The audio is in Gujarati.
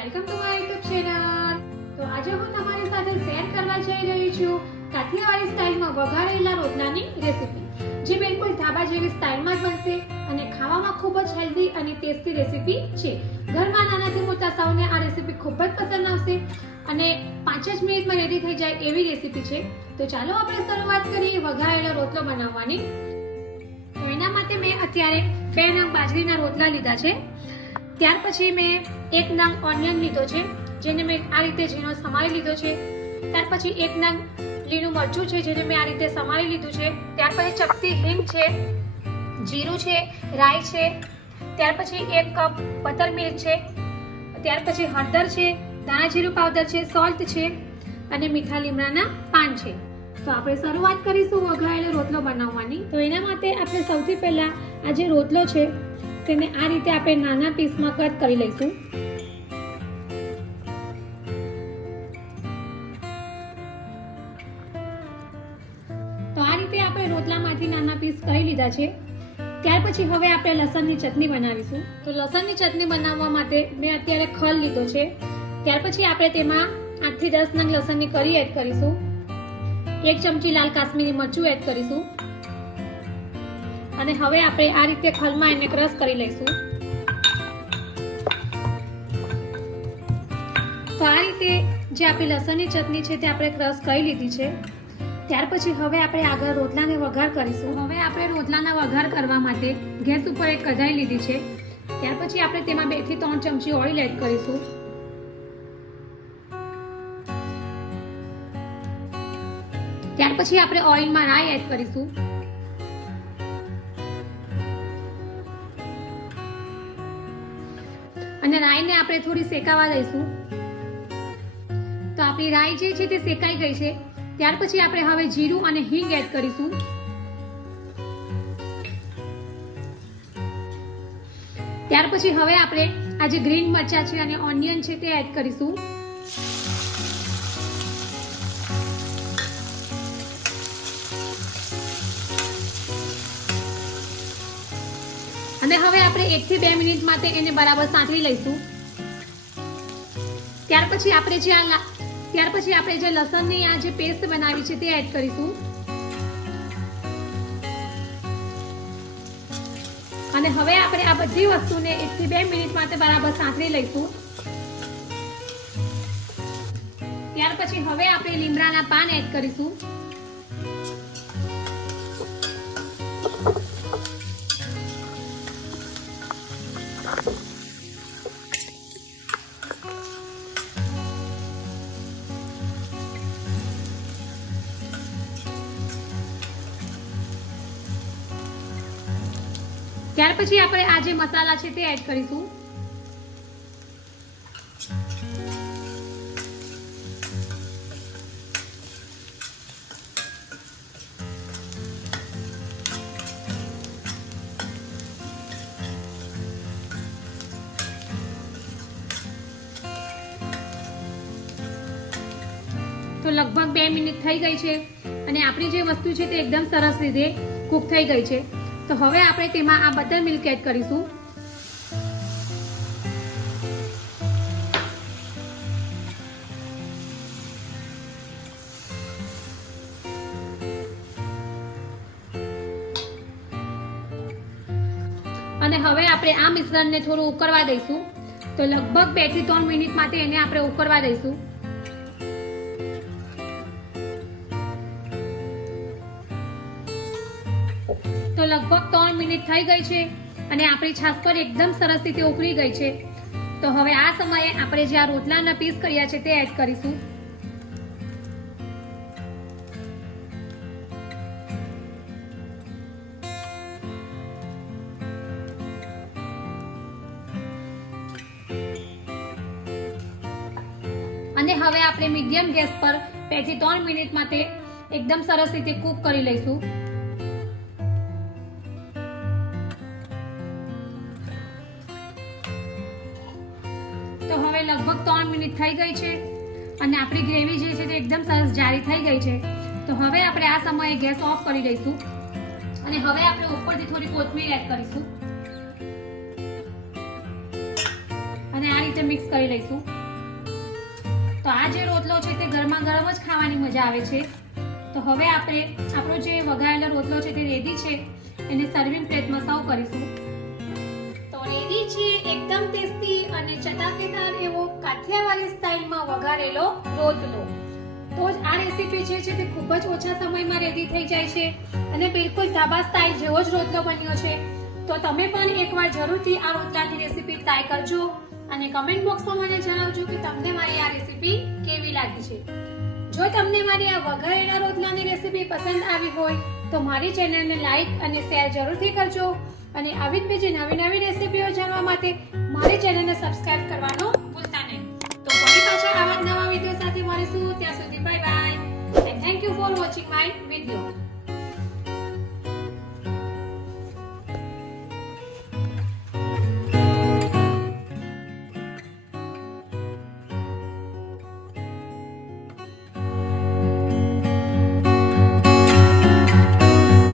Welcome to my YouTube channel. તો આજે હું તમારી સાથે શેર કરવા જઈ રહી છું કાઠિયાવાડી સ્ટાઇલમાં વઘારેલા રોટલાની રેસીપી, જે બિલકુલ ધાબા જેવી સ્ટાઇલમાં જ બનશે અને ખાવામાં ખૂબ જ હેલ્ધી અને ટેસ્ટી રેસીપી છે। ઘરમાં નાનાથી મોટા સૌને આ રેસીપી ખૂબ જ પસંદ આવશે અને 5 જ મિનિટમાં રેડી થઈ જાય એવી રેસીપી છે। તો ચાલો આપણે શરૂઆત કરીએ વઘારેલો રોટલો બનાવવાની। તો એના માટે મેં અત્યારે 2 નંગ બાજરીના રોટલા લીધા છે। ત્યાર પછી મેં 1 નંગ ઓનિયન લીધો છે, જેને મેં આ રીતે ઝીણો સમારી લીધો છે। ત્યાર પછી 1 નંગ લીલું મરચું છે, જેને મેં આ રીતે સમારી લીધું છે। ત્યાર પછી ચપટી હિંગ છે, જીરું છે, રાઈ છે। ત્યાર પછી 1 કપ બટર મિલ્ક છે। ત્યાર પછી હળદર છે, ધાણા જીરું પાવડર છે, સોલ્ટ છે અને મીઠા લીમડાના પાન છે। તો આપણે શરૂઆત કરીશું વઘારેલો રોટલો બનાવવાની। તો એના માટે આપણે સૌથી પહેલા આ જે રોટલો છે તેને આ રીતે આપણે નાના પીસમાં કટ કરી લઈશું। તો આ રીતે આપણે રોટલામાંથી નાના પીસ કરી લીધા છે। ત્યાર પછી હવે આપણે લસણની ચટણી બનાવીશું। તો લસણની ચટણી બનાવવા માટે મેં અત્યારે ખલ લીધો છે। ત્યાર પછી આપણે તેમાં 8 થી 10 નંગ લસણની કળી એડ કરીશું। 1 ચમચી લાલ કાશ્મીરી મરચું એડ કરીશું અને હવે આપણે આ રીતે ખલમાં એને ક્રશ કરી લઈશું। તો આ રીતે જે આપણી લસણની ચટણી છે તે આપણે ક્રશ કરી લીધી છે। ત્યાર પછી હવે આપણે આગળ રોટલાને વઘાર કરીશું। હવે આપણે રોટલાના વઘાર કરવા માટે ગેસ ઉપર એક કઢાઈ લીધી છે। ત્યાર પછી આપણે તેમાં 2 થી 3 ચમચી ઓઇલ એડ કરીશું ત્યાર પછી આપણે ઓઇલમાં રાઈ એડ કરીશું અને રાઈને આપણે થોડી શેકાવા દઈશું। તો આપણી રાઈ જે છે તે શેકાઈ ગઈ છે। ત્યાર પછી આપણે હવે જીરું અને હિંગ એડ કરીશું। ત્યાર પછી હવે આપણે આ જે ગ્રીન મરચા છે અને ઓનિયન છે તે એડ કરીશું અને હવે આપણે 1 થી 2 મિનિટ માટે એને બરાબર સાંતળી લઈશું। ત્યાર પછી આપણે જે લસણની આ જે પેસ્ટ બનાવી છે તે એડ કરીશું અને હવે આપણે આ બધી વસ્તુને 1 થી 2 મિનિટ માટે બરાબર સાંતળી લઈશું। ત્યાર પછી હવે આપણે લીમડાના પાન એડ કરીશું ત્યાર પછી આપણે આ જે મસાલા છે તે એડ કરીશું તો લગભગ 2 મિનિટ થઈ ગઈ છે અને આપણી જે વસ્તુ છે તે એકદમ સરસ રીતે કૂક થઈ ગઈ છે। તો હવે આપણે તેમાં આ બટર મિલ્ક એડ કરીશું અને હવે આપણે આ મિશ્રણને થોડું ઉકળવા દઈશું। તો લગભગ 2 થી 3 મિનિટ માટે એને આપણે ઉકળવા દઈશું। તો લગભગ 3 મિનિટ થઈ ગઈ છે અને આપણી છાશ પર એકદમ સરસ રીતે ઉકળી ગઈ છે। તો હવે આ સમયે આપણે જે આ રોટલાના પીસ કર્યા છે તે એડ કરીશું અને હવે આપણે મીડિયમ ગેસ પર 2 થી 3 મિનિટ માટે એકદમ સરસ રીતે કૂક કરી લઈશું। તો હવે લગભગ 3 મિનિટ થઈ ગઈ છે અને આપણી ગ્રેવી જે છે તે એકદમ સરસ જાડી થઈ ગઈ છે। તો હવે આપણે આ સમયે ગેસ ઓફ કરી દઈશું અને હવે આપણે ઉપરથી થોડી કોથમીર એડ કરીશું અને આ આ રીતે મિક્સ કરી લઈશું. તો આ જે રોટલો છે તે ગરમા ગરમ જ ખાવાની મજા આવે છે. તો હવે આપણે આપણો જે વઘારેલો રોટલો છે તે રેડી છે, એને સર્વિંગ પ્લેટમાં સર્વ કરીશું. તો રેડી છે એકદમ ટેસ્ટી અને ચટાકેદાર એવો કાઠિયાવાડી સ્ટાઇલમાં વઘારેલો રોટલો. તો આ રેસીપી છે તે ખૂબ જ ઓછા સમયમાં રેડી થઈ જાય છે અને બિલકુલ ધાબા સ્ટાઇલ જેવો જ રોટલો બન્યો છે. તો તમે પણ એકવાર જરૂરથી આ રોટલાની રેસીપી ટ્રાય કરજો અને કમેન્ટ બોક્સમાં મને જણાવજો કે તમને મારી આ રેસીપી કેવી લાગી છે. જો તમને મારી આ વઘારેલા રોટલાની રેસીપી પસંદ આવી હોય તો મારી ચેનલને લાઈક અને શેર જરૂરથી કરજો અને આવી જ બીજી નવી રેસીપીઓ જાણવા માટે મારી ચેનલને સબસ્ક્રાઇબ કરવાનું ભૂલતા નહીં. તો ફરી પાછા આવા નવા વિડીયો સાથે મળીશું. ત્યાં સુધી bye bye and thank you for watching my video.